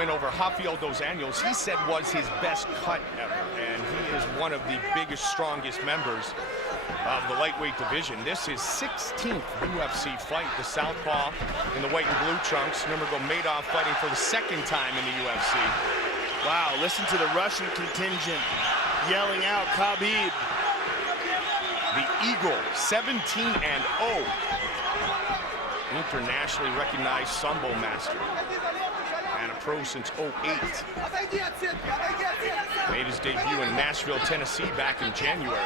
win over Rafael dos Anjos, he said was his best cut ever, and he is one of the biggest, strongest members of the lightweight division. This is 16th UFC fight. The southpaw in the white and blue trunks, Nurmagomedov, fighting for the second time in the UFC. Wow, listen to the Russian contingent yelling out Khabib. The Eagle, 17-0. Internationally recognized Sambo master. And a pro since 08. Made his debut in Nashville, Tennessee back in January.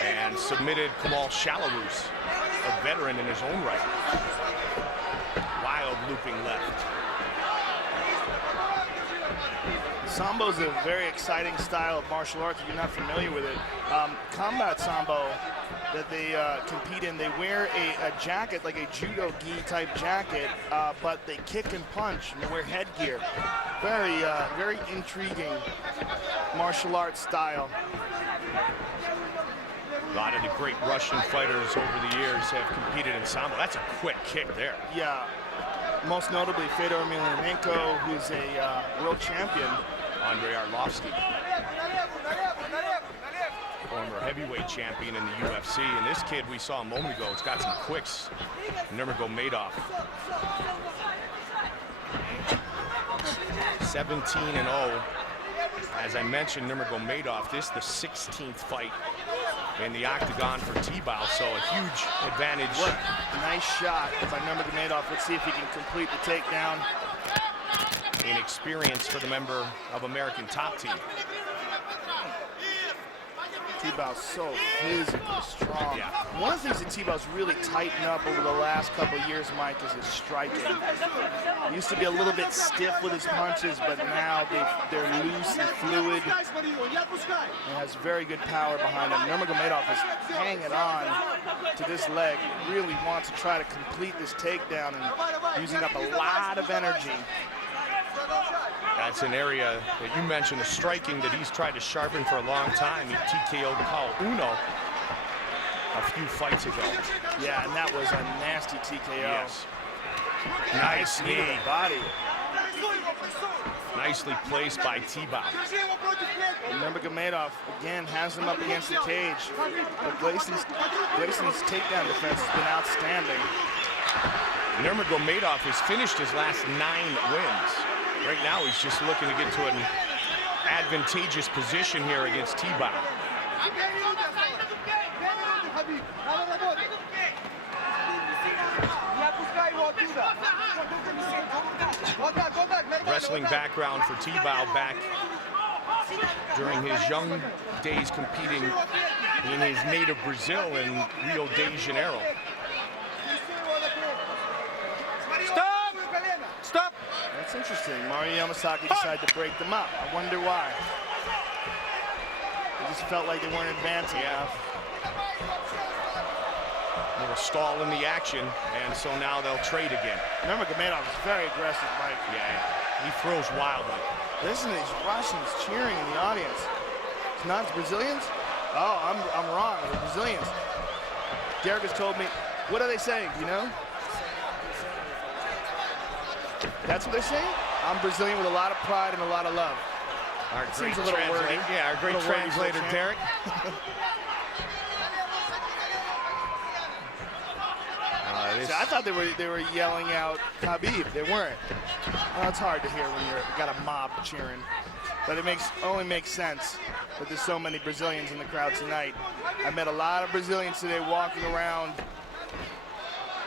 And submitted Kamal Shalarus, a veteran in his own right. Wild looping left. Sambo's a very exciting style of martial arts if you're not familiar with it. Combat Sambo that they compete in, they wear a jacket, like a judo gi type jacket, but they kick and punch and they wear headgear. Very intriguing martial arts style. A lot of the great Russian fighters over the years have competed in Sambo. That's a quick kick there. Yeah, most notably Fedor Emelianenko, who's a world champion. Andrei Arlovsky, former heavyweight champion in the UFC. And this kid we saw a moment ago, has got some quicks. Nurmagomedov. 17-0. As I mentioned, Nurmagomedov, this is the 16th fight in the octagon for Thibaut, so a huge advantage. What a nice shot by Nurmagomedov. Let's see if he can complete the takedown. Inexperience for the member of American Top Team. Thibaut's so physically strong. Yeah. One of the things that Thibaut's really tightened up over the last couple of years, Mike, is his striking. He used to be a little bit stiff with his punches, but now they're loose and fluid. And has very good power behind him. Nurmagomedov is hanging on to this leg. Really wants to try to complete this takedown and using up a lot of energy. That's an area that you mentioned, the striking that he's tried to sharpen for a long time. He TKO'd Paul Uno a few fights ago. Yeah, and that was a nasty TKO. Yes. Nice knee. Body. Nicely placed by Thibaut. Nurmagomedov again has him up against the cage. But Gleison's takedown defense has been outstanding. Nurmagomedov has finished his last 9 wins. Right now, he's just looking to get to an advantageous position here against Thibaut. Wrestling background for Thibaut, back during his young days competing in his native Brazil in Rio de Janeiro. Stop! That's interesting. Mario Yamasaki decided to break them up. I wonder why. They just felt like they weren't advancing enough. A little stall in the action, and so now they'll trade again. Nurmagomedov is very aggressive, Mike. Yeah, he throws wildly. Listen to these Russians cheering in the audience. It's not Brazilians? Oh, I'm wrong. They're Brazilians. Derek has told me. What are they saying, you know? That's what they're saying? I'm Brazilian with a lot of pride and a lot of love. Our Seems a little wordy. Yeah, our great translator, Derek. So I thought they were yelling out Khabib. They weren't. Well, it's hard to hear when you've got a mob cheering. But it only makes sense that there's so many Brazilians in the crowd tonight. I met a lot of Brazilians today walking around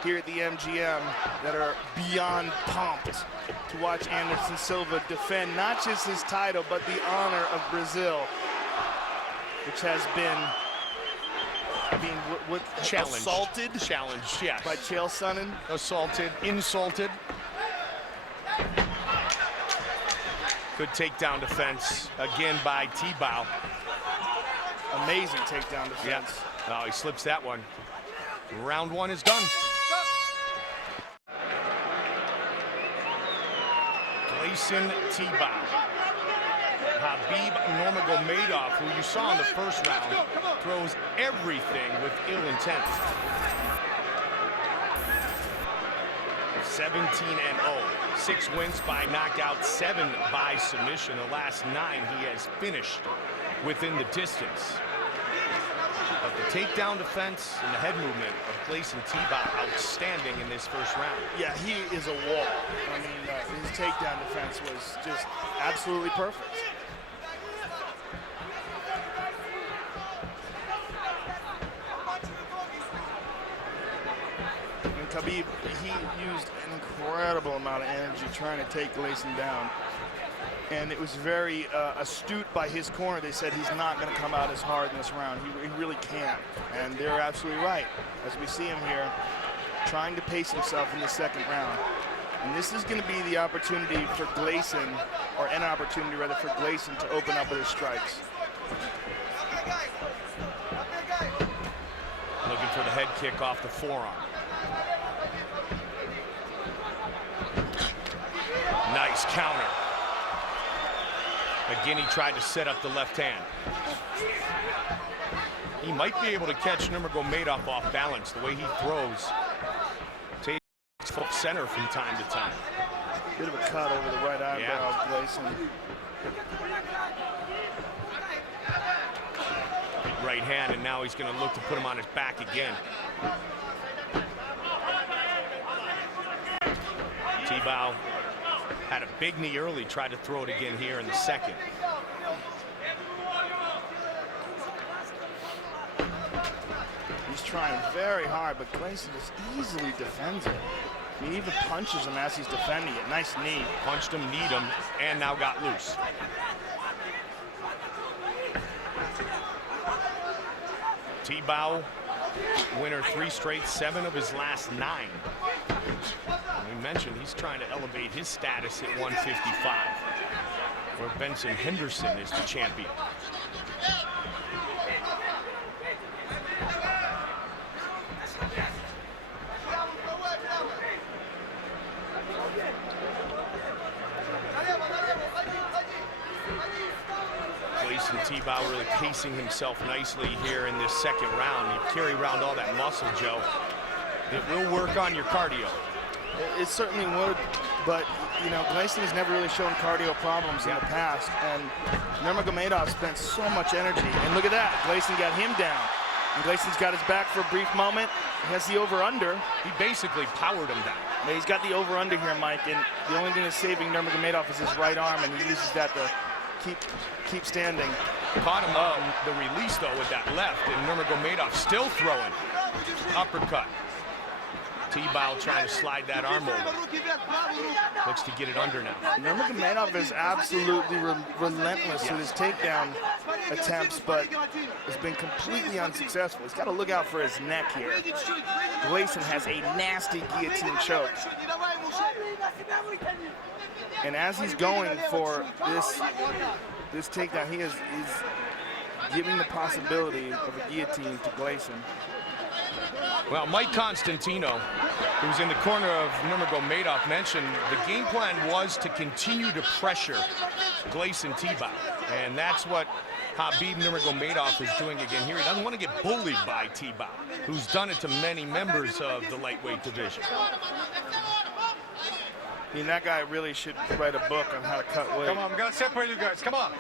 here at the MGM that are beyond pumped to watch Anderson Silva defend not just his title, but the honor of Brazil, which has been challenged. Assaulted? Challenged, yes. By Chael Sonnen? Assaulted, insulted. Good takedown defense, again by Thibaut. Amazing takedown defense. Yes. Oh, he slips that one. Round 1 is done. Gleison, Thibaut. Khabib Nurmagomedov, who you saw in the first round, throws everything with ill intent. 17-0. 6 wins by knockout, 7 by submission. The last 9 he has finished within the distance. But the takedown defense and the head movement of Gleison Thibaut outstanding in this first round. Yeah, he is a wall. I mean, his takedown defense was just absolutely perfect. And Khabib, he used an incredible amount of energy trying to take Gleison down. And it was very astute by his corner. They said he's not going to come out as hard in this round. He really can't. And they're absolutely right. As we see him here, trying to pace himself in the second round. And this is going to be the opportunity for Gleison, or an opportunity rather for Gleison to open up with his strikes. Looking for the head kick off the forearm. Nice counter. Again, he tried to set up the left hand. He might be able to catch Nurmagomedov off balance. The way he throws, takes full center from time to time. Bit of a cut over the right eyebrow of Gleison. Right hand, and now he's going to look to put him on his back again. Thibaut had a big knee early, tried to throw it again here in the second. He's trying very hard, but Gleison just easily defends it. I mean, he even punches him as he's defending it. Nice knee. Punched him, kneed him, and now got loose. Thibaut, winner 3 straight, 7 of his last 9. We mentioned he's trying to elevate his status at 155, where Benson Henderson is the champion. Gleison Thibaut really pacing himself nicely here in this second round. You carry around all that muscle, Joe. It will work on your cardio. It certainly would, but you know, Gleison has never really shown cardio problems in the past, and Nurmagomedov spent so much energy. And look at that, Gleison got him down. And Gleison's got his back for a brief moment. He has the over-under. He basically powered him down. Yeah, he's got the over-under here, Mike, and the only thing that's saving Nurmagomedov is his right arm, and he uses that to keep standing. Caught him on the release, though, with that left, and Nurmagomedov still throwing. Uppercut. Thibaut trying to slide that arm over. Looks to get it under now. Nurmagomedov is absolutely relentless with his takedown attempts, but has been completely unsuccessful. He's got to look out for his neck here. Gleison has a nasty guillotine choke. And as he's going for this takedown, he's giving the possibility of a guillotine to Gleison. Well, Mike Constantino, who's in the corner of Nurmagomedov, mentioned the game plan was to continue to pressure Gleison Thibaut. And that's what Khabib Nurmagomedov is doing again here. He doesn't want to get bullied by Thibaut, who's done it to many members of the lightweight division. I mean, that guy really should write a book on how to cut weight. Come on, I'm gonna separate you guys. Come on.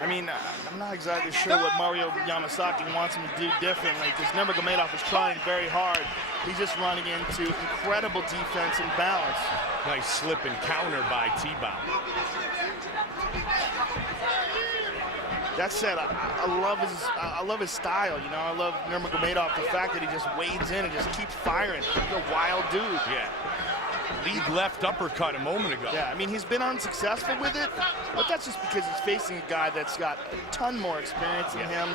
I mean, I'm not exactly sure what Mario Yamasaki wants him to do differently, because Nurmagomedov is trying very hard. He's just running into incredible defense and balance. Nice slip and counter by Thibaut. That said, I love his style. You know, I love Nurmagomedov, the fact that he just wades in and just keeps firing. He's a wild dude. Yeah. Lead left uppercut a moment ago. Yeah, I mean, he's been unsuccessful with it, but that's just because he's facing a guy that's got a ton more experience than him,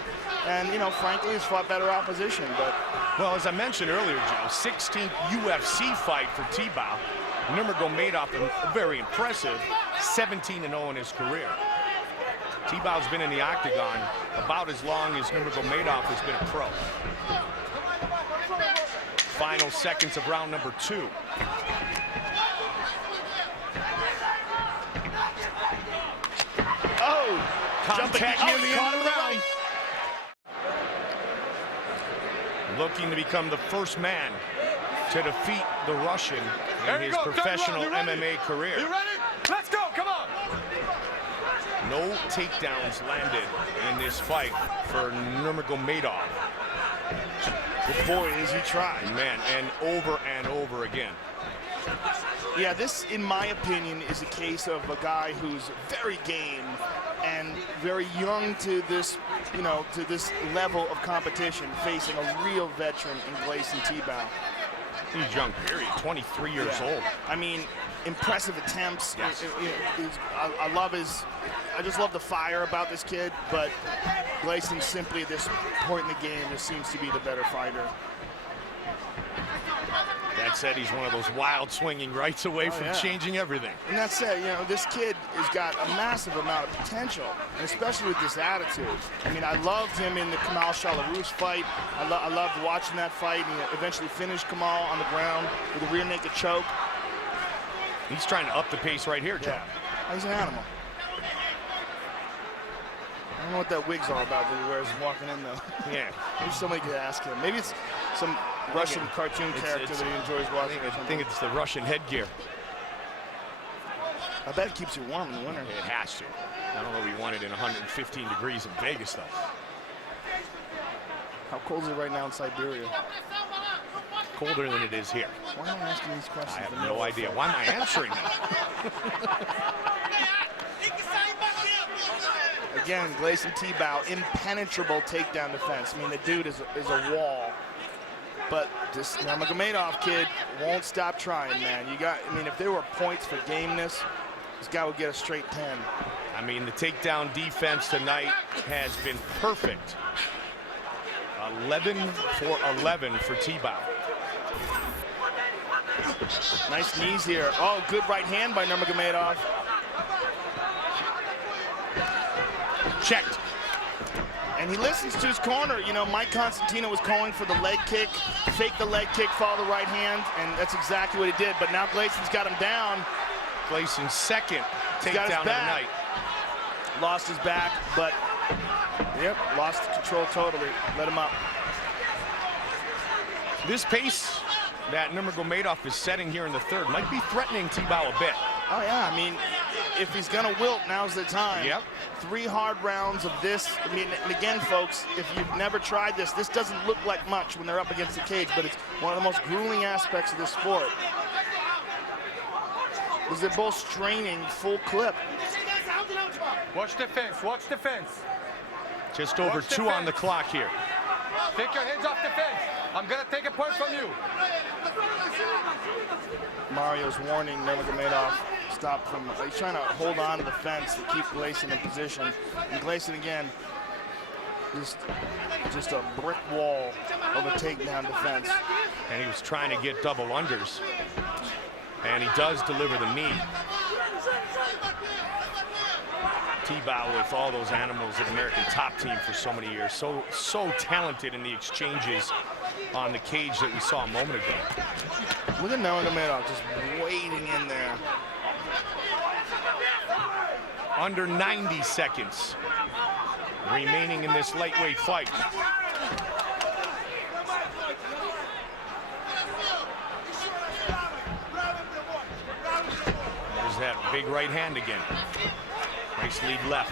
and, you know, frankly, he's fought better opposition. But well, as I mentioned earlier, Joe, 16th UFC fight for Thibaut. Nurmagomedov, very impressive, 17-0 in his career. Thibaut's been in the octagon about as long as Nurmagomedov has been a pro. Final seconds of round number 2. oh, Contact near the end of the round. Looking to become the first man to defeat the Russian in his professional MMA career. You ready? Let's go, come on! No takedowns landed in this fight for Nurmagomedov. But boy, is he trying. Man, and over again. Yeah, this, in my opinion, is a case of a guy who's very game and very young to this, you know, to this level of competition, facing a real veteran in Gleison Thibaut. He's young, period. 23 years old. I mean, impressive attempts. Yes. I just love the fire about this kid, but Gleison simply at this point in the game just seems to be the better fighter. That said, he's one of those wild swinging rights away from changing everything. And that said, you know, this kid has got a massive amount of potential, and especially with this attitude. I mean, I loved him in the Kamal Shalaroos fight. I loved watching that fight, and he eventually finished Kamal on the ground with a rear naked choke. He's trying to up the pace right here, Joe. Yeah, he's an animal. I don't know what that wig's all about that he wears walking in, though. Yeah. Maybe somebody could ask him. Maybe it's some Russian cartoon character that he enjoys watching. I think it's the Russian headgear. I bet it keeps you warm in the winter. It has to. I don't know if he won it in 115 degrees in Vegas, though. How cold is it right now in Siberia? Colder than it is here. Why am I asking these questions? I have no idea. Why am I answering them? Again, Gleison Thibaut, impenetrable takedown defense. I mean, the dude is a wall. But this Nurmagomedov kid won't stop trying, man. I mean, if there were points for gameness, this guy would get a straight 10. I mean, the takedown defense tonight has been perfect. 11 for 11 for Thibaut. Nice knees here. Oh, good right hand by Nurmagomedov. Checked. And he listens to his corner. You know, Mike Constantino was calling for the leg kick, fake the leg kick, follow the right hand, and that's exactly what he did. But now Gleison's got him down. Gleison's second takedown of the night. Lost his back, but lost control totally. Let him up. This pace that Nurmagomedov is setting here in the third might be threatening Thibaut a bit. Oh yeah, I mean, if he's gonna wilt, now's the time. Yep. 3 hard rounds of this. I mean, and again, folks, if you've never tried this doesn't look like much when they're up against the cage, but it's one of the most grueling aspects of this sport. Because they're both straining full clip. Watch the fence, watch the fence. Just over 2 on the clock here. Take your hands off the fence. I'm gonna take a point from you. Mario's warning Nurmagomedov stop from. He's trying to hold on to the fence to keep Gleison in position. And Gleison again, just a brick wall of a takedown defense. And he was trying to get double unders. And he does deliver the knee. Thibaut with all those animals at American Top Team for so many years. So talented in the exchanges on the cage that we saw a moment ago. Look at Nurmagomedov just waiting in there. Under 90 seconds remaining in this lightweight fight. There's that big right hand again. Nice lead left.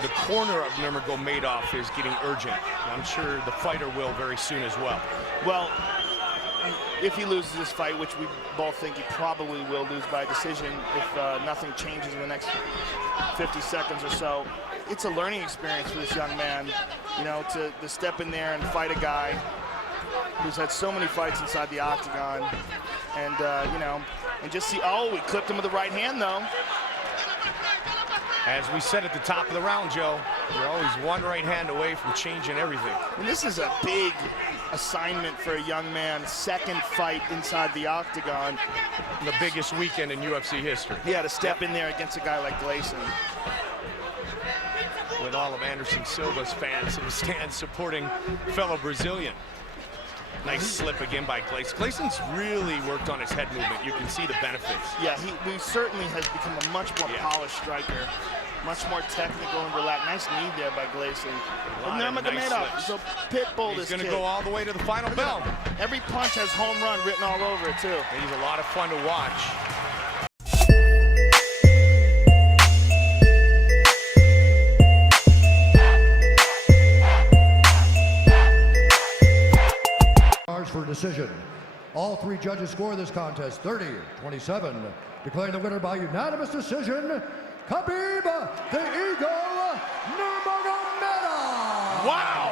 The corner of Nurmagomedov is getting urgent. I'm sure the fighter will very soon as well. Well, if he loses this fight, which we both think he probably will lose by decision if nothing changes in the next 50 seconds or so, it's a learning experience for this young man, you know, to step in there and fight a guy who's had so many fights inside the octagon, and you know, and just see. Oh, we clipped him with the right hand, though. As we said at the top of the round, Joe, you're always one right hand away from changing everything. And this is a big assignment for a young man. Second fight inside the octagon. The biggest weekend in UFC history. Yeah, to step in there against a guy like Gleison. With all of Anderson Silva's fans in the stands supporting fellow Brazilian. Nice slip again by Gleison. Gleison's really worked on his head movement. You can see the benefits. Yeah, he certainly has become a much more polished striker. Much more technical and relaxed. Nice knee there by Gleison. Nice He's a pit bull. He's this going to kid. go all the way to the final bell. Every punch has home run written all over it, too. He's a lot of fun to watch. For decision. All three judges score this contest 30-27, declaring the winner by unanimous decision, Khabib, the Eagle Nurmagomedov. Wow!